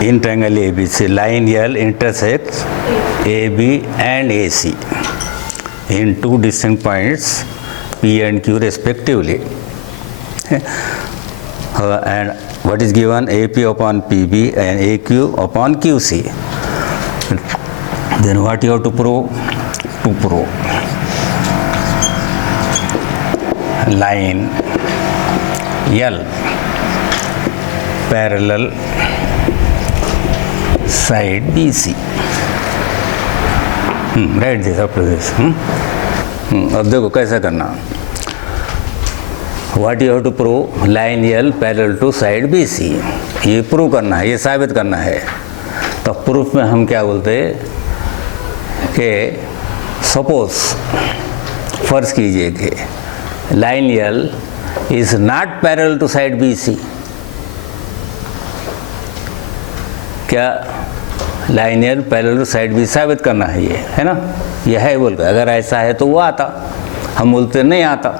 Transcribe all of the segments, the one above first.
in triangle ABC, line L intersects AB and AC in two distinct points P and Q respectively. And what is given? AP upon PB and AQ upon QC. Then what you have to prove? To prove line L parallel side BC. Write this up to this. अब देखो कैसा करना. What you have to prove? Line L parallel to side BC. ये prove करना है, ये साबित करना है. तो प्रूफ में हम क्या बोलते हैं कि सपोज फर्ज कीजिए कि line L is not parallel to side BC. क्या line L parallel to side BC साबित करना है, ये है ना, यह है बोल कर. अगर ऐसा है तो वो आता, हम बोलते नहीं आता.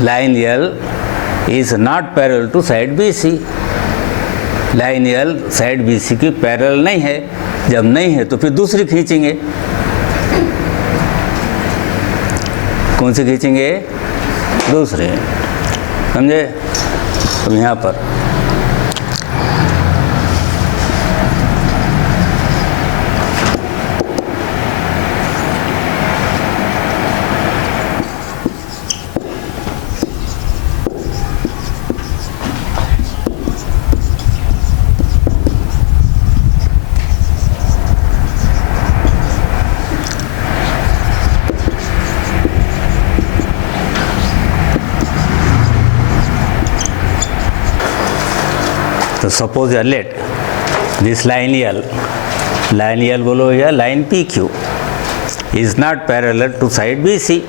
Line L is not parallel to side BC. Line L side BC की पैरेलल नहीं है. जब नहीं है तो फिर दूसरी खींचेंगे. कौन सी खींचेंगे? दूसरे. समझे? अब यहाँ पर तो suppose let this line L बोलो या line PQ is not parallel to side BC.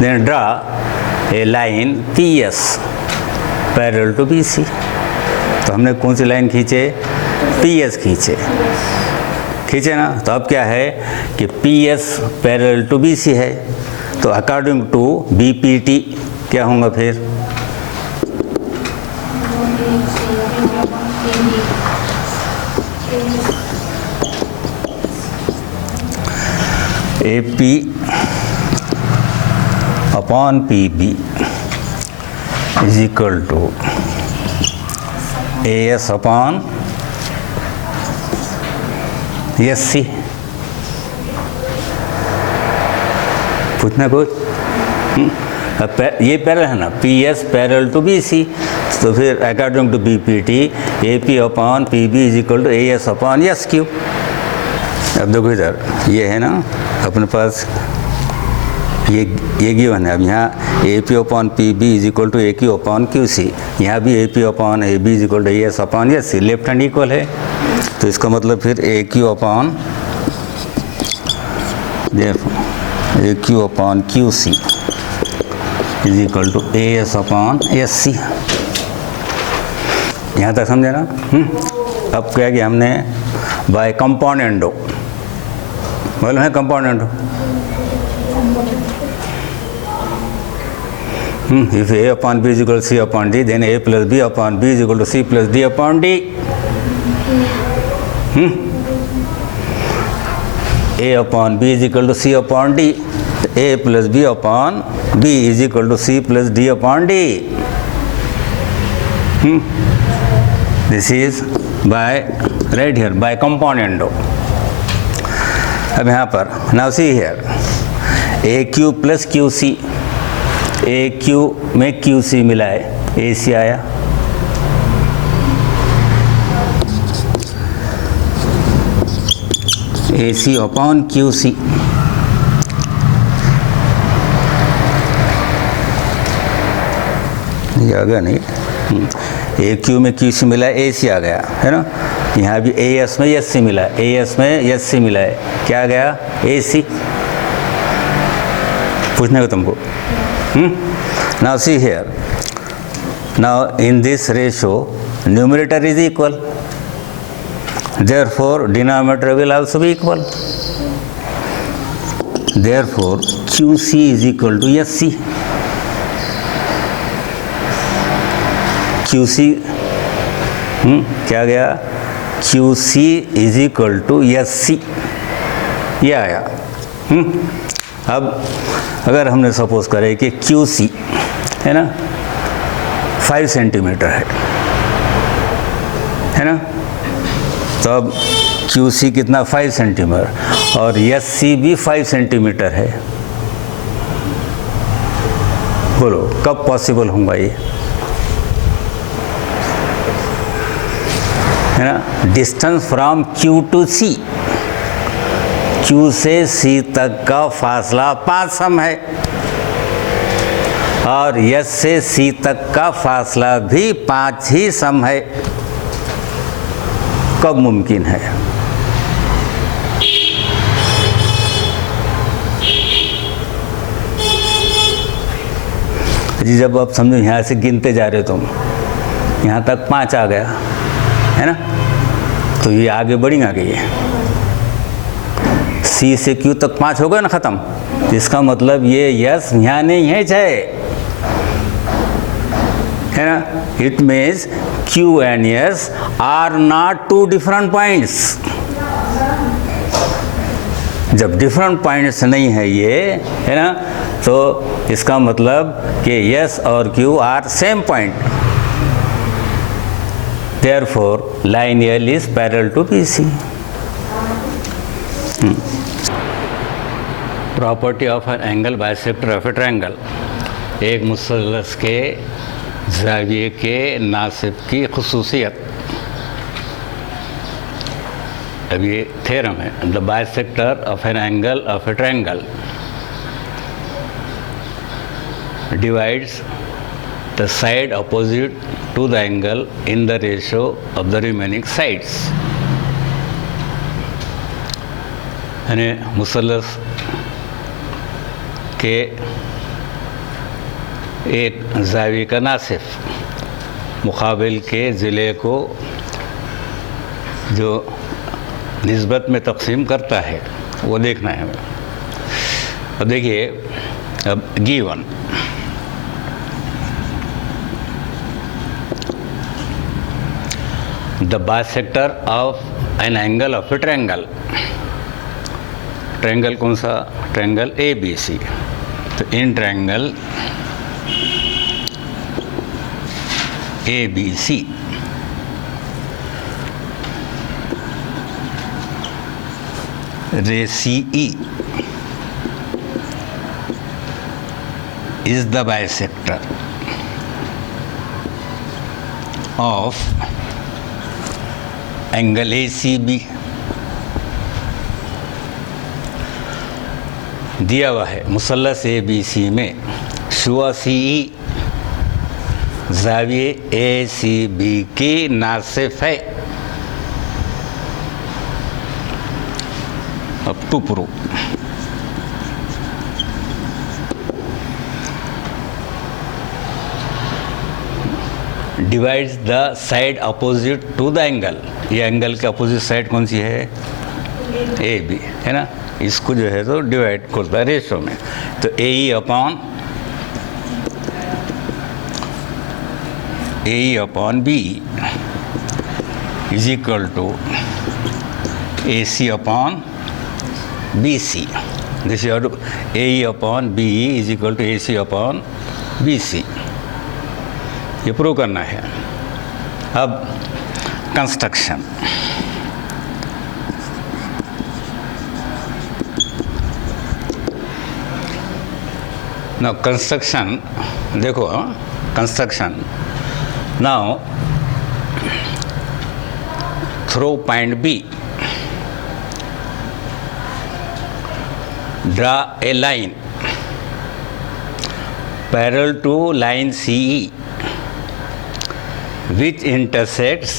Then draw a line PS parallel to BC. तो हमने कौन सी लाइन खींचे? PS खींचे ना. तो अब क्या है कि PS parallel to BC है. तो अकॉर्डिंग टू BPT क्या होगा फिर? AP upon PB is equal to AS upon SC. पूछना कुछ? ये पैरेलल है ना, PS पैरेलल टू BC. तो फिर according to BPT AP upon PB is equal to AS upon SQ. अब देखो इधर ये है ना अपने पास, ये गिवन है. अब यहाँ AP upon PB is equal to AQ upon QC. यहाँ भी AP upon AB is equal to AS upon SC. Left hand equal है, तो इसका मतलब फिर AQ upon QC is equal to AS upon SC. यहाँ तक समझे ना? अब क्या कि हमने बाय कंपोनेंडो मालूम है? Componendo if A upon B is equal to C upon D, then A plus B upon B is equal to C plus D upon D. A upon B is equal to C upon D. A plus B upon B is equal to C plus D upon D. This is by right here by componendo. अब यहाँ पर now see here AQ plus QC. AQ में QC मिला है, AC आया. AC upon QC. ये आ गया नहीं? AQ में QC मिला है, AC आ गया है ना. यहाँ भी AS में SC मिला है, AS में SC मिला है, क्या आ गया? AC. पूछने को तुमको. Now see here. Now in this ratio, numerator is equal. Therefore, denominator will also be equal. Therefore, QC is equal to SC. QC क्या गया, QC is equal to SC, ये आया। अब अगर हमने सपोज करें कि QC है ना 5 सेंटीमीटर है ना, तो अब QC कितना 5 सेंटीमीटर और SC भी 5 सेंटीमीटर है। बोलो कब पॉसिबल होगा ये, है ना। Distance from Q to C, Q से C तक का फासला 5 सम है और S से C तक का फासला भी 5 ही सम है। कब मुमकिन है? जी जब आप समझो यहाँ से गिनते जा रहे हो तुम, यहाँ तक 5 आ गया है ना, तो ये आगे बढ़ेंगे आगे, ये C से Q तक 5 हो गया ना ख़त्म। इसका मतलब ये यस यहाँ नहीं है ना। It means Q and S are not 2 different points. जब डिफरेंट पॉइंट्स नहीं है ये, है ना, तो इसका मतलब कि S और Q are same point. Therefore, line L is parallel to BC. Property of an angle bisector of a triangle, एक मुसल्लस के ज़ाविये के नासिब की खुसूसियत। अब ये थ्योरम है। The bisector of an angle of A triangle divides the side opposite to the angle in the ratio of the remaining sides। यानी मुसल्लस के एक ज़ाविये का नासिफ मुकाबिल के ज़िले को जो निस्बत में तक़सीम करता है वो देखना है हमें। अब देखिए, अब given the bisector of an angle of A triangle. Triangle कौन सा? Triangle ABC। तो इन ट्रायंगल ABC रे CE is the bisector of angle ACB। दिया हुआ है मुसल्लस ABC में शुआ CE ज़ाविये ACB की नासिफ है। अब to prove, divides the side opposite to the angle. ये एंगल के अपोजिट साइड कौन सी है? AB, है ना। इसको जो है तो डिवाइड करता है रेशो में। तो AE upon B is equal to AC upon BC। This is AE upon BE is equal to AC upon BC। ये प्रूव करना है। अब कंस्ट्रक्शन, नाउ कंस्ट्रक्शन देखो, construction now through point B, draw a line parallel to line CE which intersects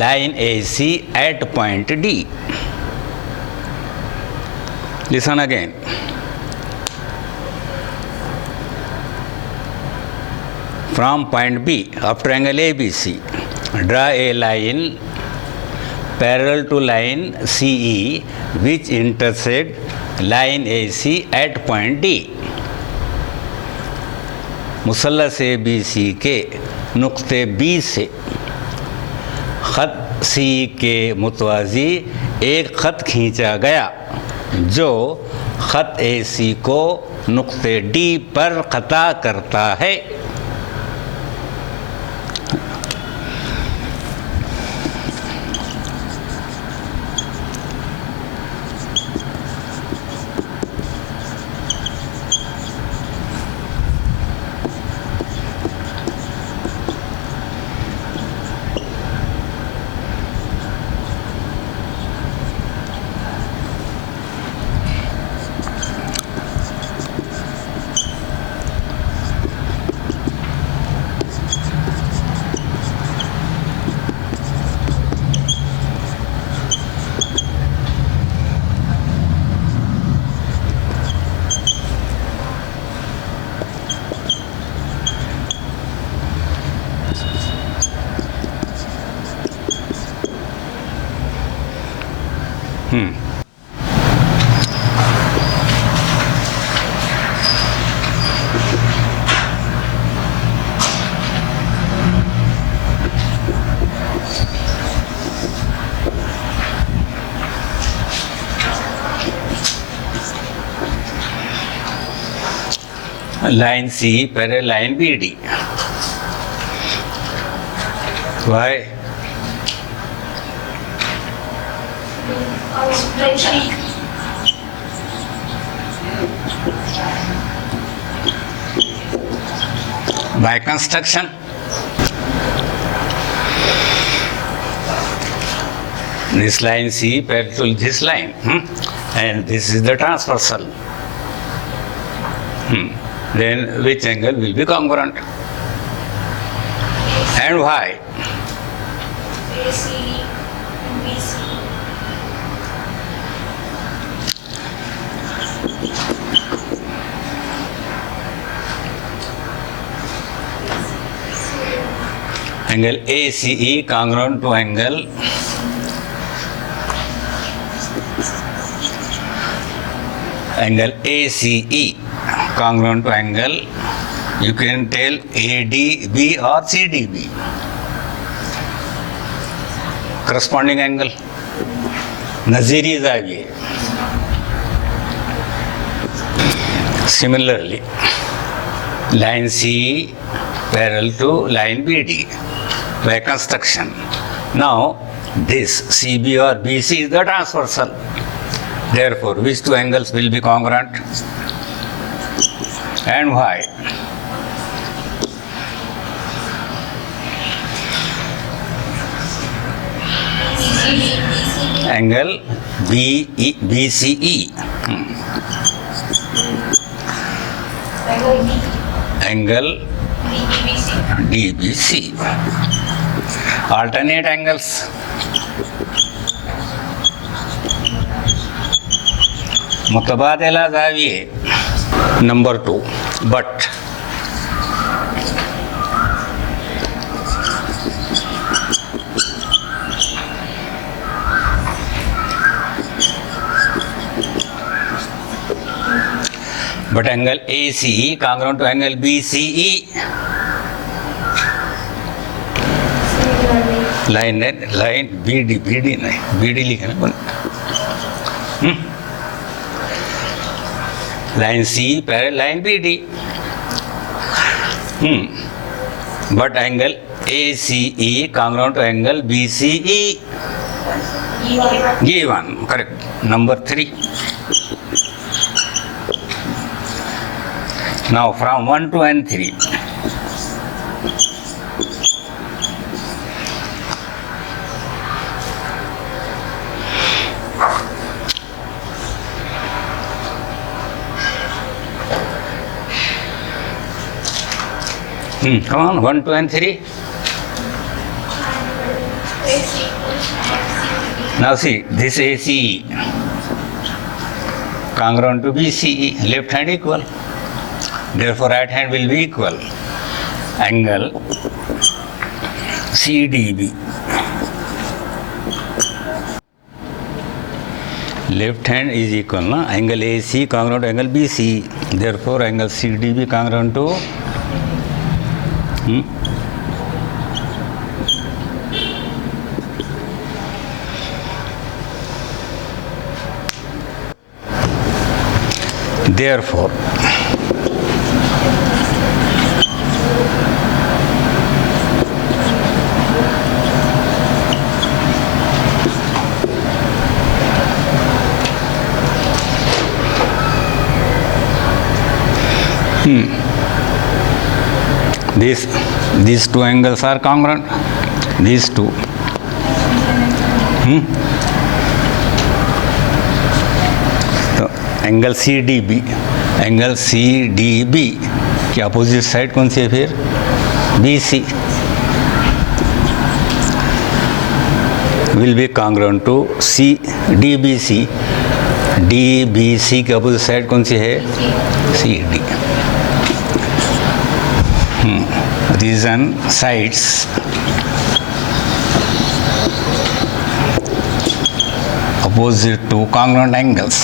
line AC at point D। Listen again, from point B of triangle ABC draw a line parallel to line CE which intersect line AC at point D। मुसल्लस ABC के नुक्ते B से सी के मुतवाज़ी एक ख़त खींचा गया जो ख़त ए सी को नुक्ते डी पर ख़ता करता है। लाइन सी पहले line B D. Why? By construction, this line C parallel to this line, and this is the transversal. Then which angle will be congruent? And why? AC and BC. Angle ACE congruent to angle ACE congruent to angle, you can tell ADB or CDB, corresponding angle, naziri zawiye. Similarly, line C parallel to line BD by construction. Now this CB or BC is the transversal. Therefore, which two angles will be congruent? And why? Angle BCE. Angle DBC. Alternate angles. मुतबादिला ज़ाविये. Number 2. But angle ACE congruent to angle BCE. Line BD नहीं, BD लिखे ना. Line C parallel line BD. But angle ACE congruent to angle BCE. Given. Correct. Number 3. Now from 1, 2 and 3. Come on, 1, 2 and 3. Now see, this ACE congruent to BCE, left hand equal. Therefore, right hand will be equal. Angle CDB. Left hand is equal, na? Angle AC congruent to angle BC. Therefore, angle CDB congruent to Therefore, these two angles are congruent. These two. तो angle C D B, angle C D B की opposite side कौन सी है फिर? B C will be congruent to C D B C. D B C की opposite side कौन सी है? C D. Reason sides opposite to congruent angles.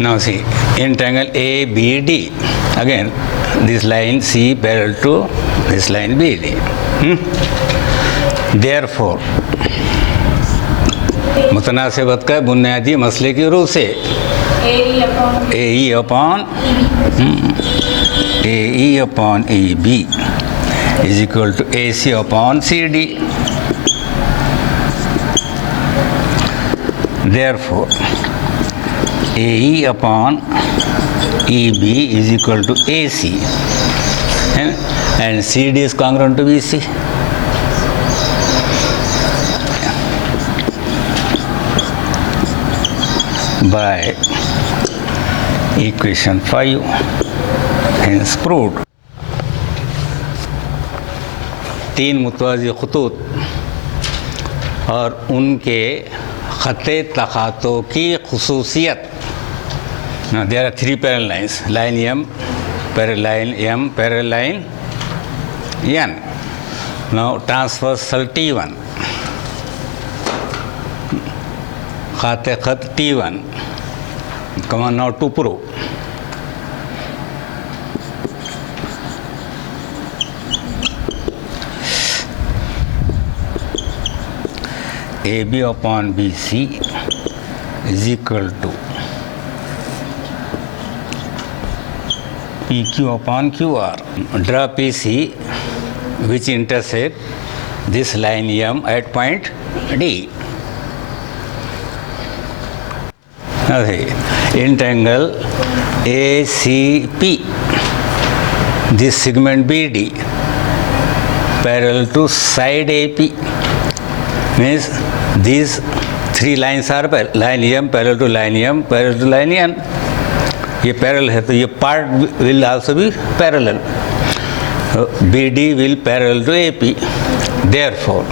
Now see, in triangle ABD, again this line C parallel to this line BD. Therefore, मुतनासिबत का बुनियादी मसले की रूह से AE upon AB is equal to AC upon CD. Therefore, AE upon EB is equal to AC, and CD is congruent to BC. By equation 5, hence proved. तीन मुतवाज़ी खतूत और उनके ख़त तख़ातो की खुसूसियत. Now there are three parallel lines, line M, parallel line M, parallel line N. Now transversal T1, ख़त T1. Come on now to prove. AB upon BC is equal to PQ upon QR. Draw PC which intersect this line M at point D. Now see, in triangle ACP, this segment BD parallel to side AP, means these three lines are line M parallel to line M parallel to line N. ये parallel है तो ये part will also be parallel. BD will parallel to AP. Therefore,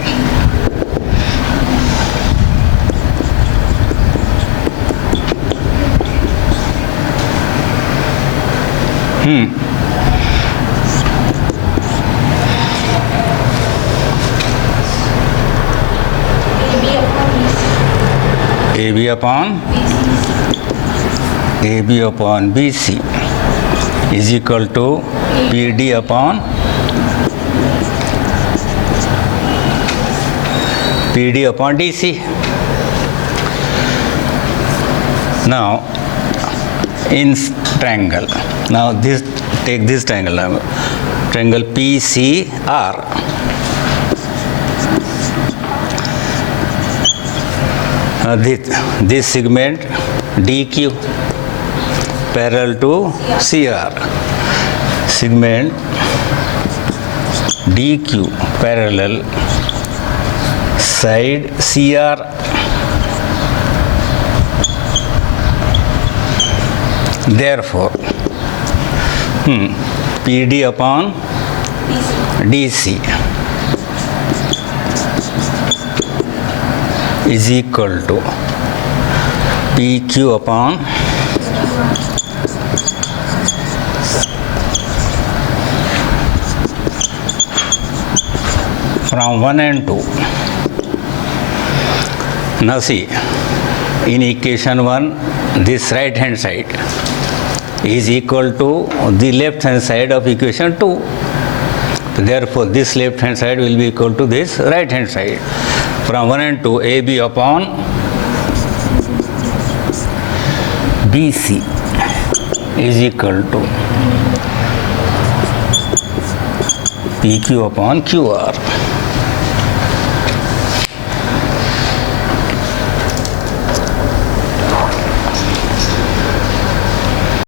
AB upon BC is equal to PD upon DC. Now in triangle, now this, take this triangle, triangle PCR. This segment DQ parallel to CR, segment DQ parallel side CR. Therefore, PD upon DC is equal to PQ upon from 1 and 2. Now see, in equation 1, this right hand side is equal to the left hand side of equation 2. Therefore, this left hand side will be equal to this right hand side. From 1 and 2, AB upon BC is equal to PQ upon QR.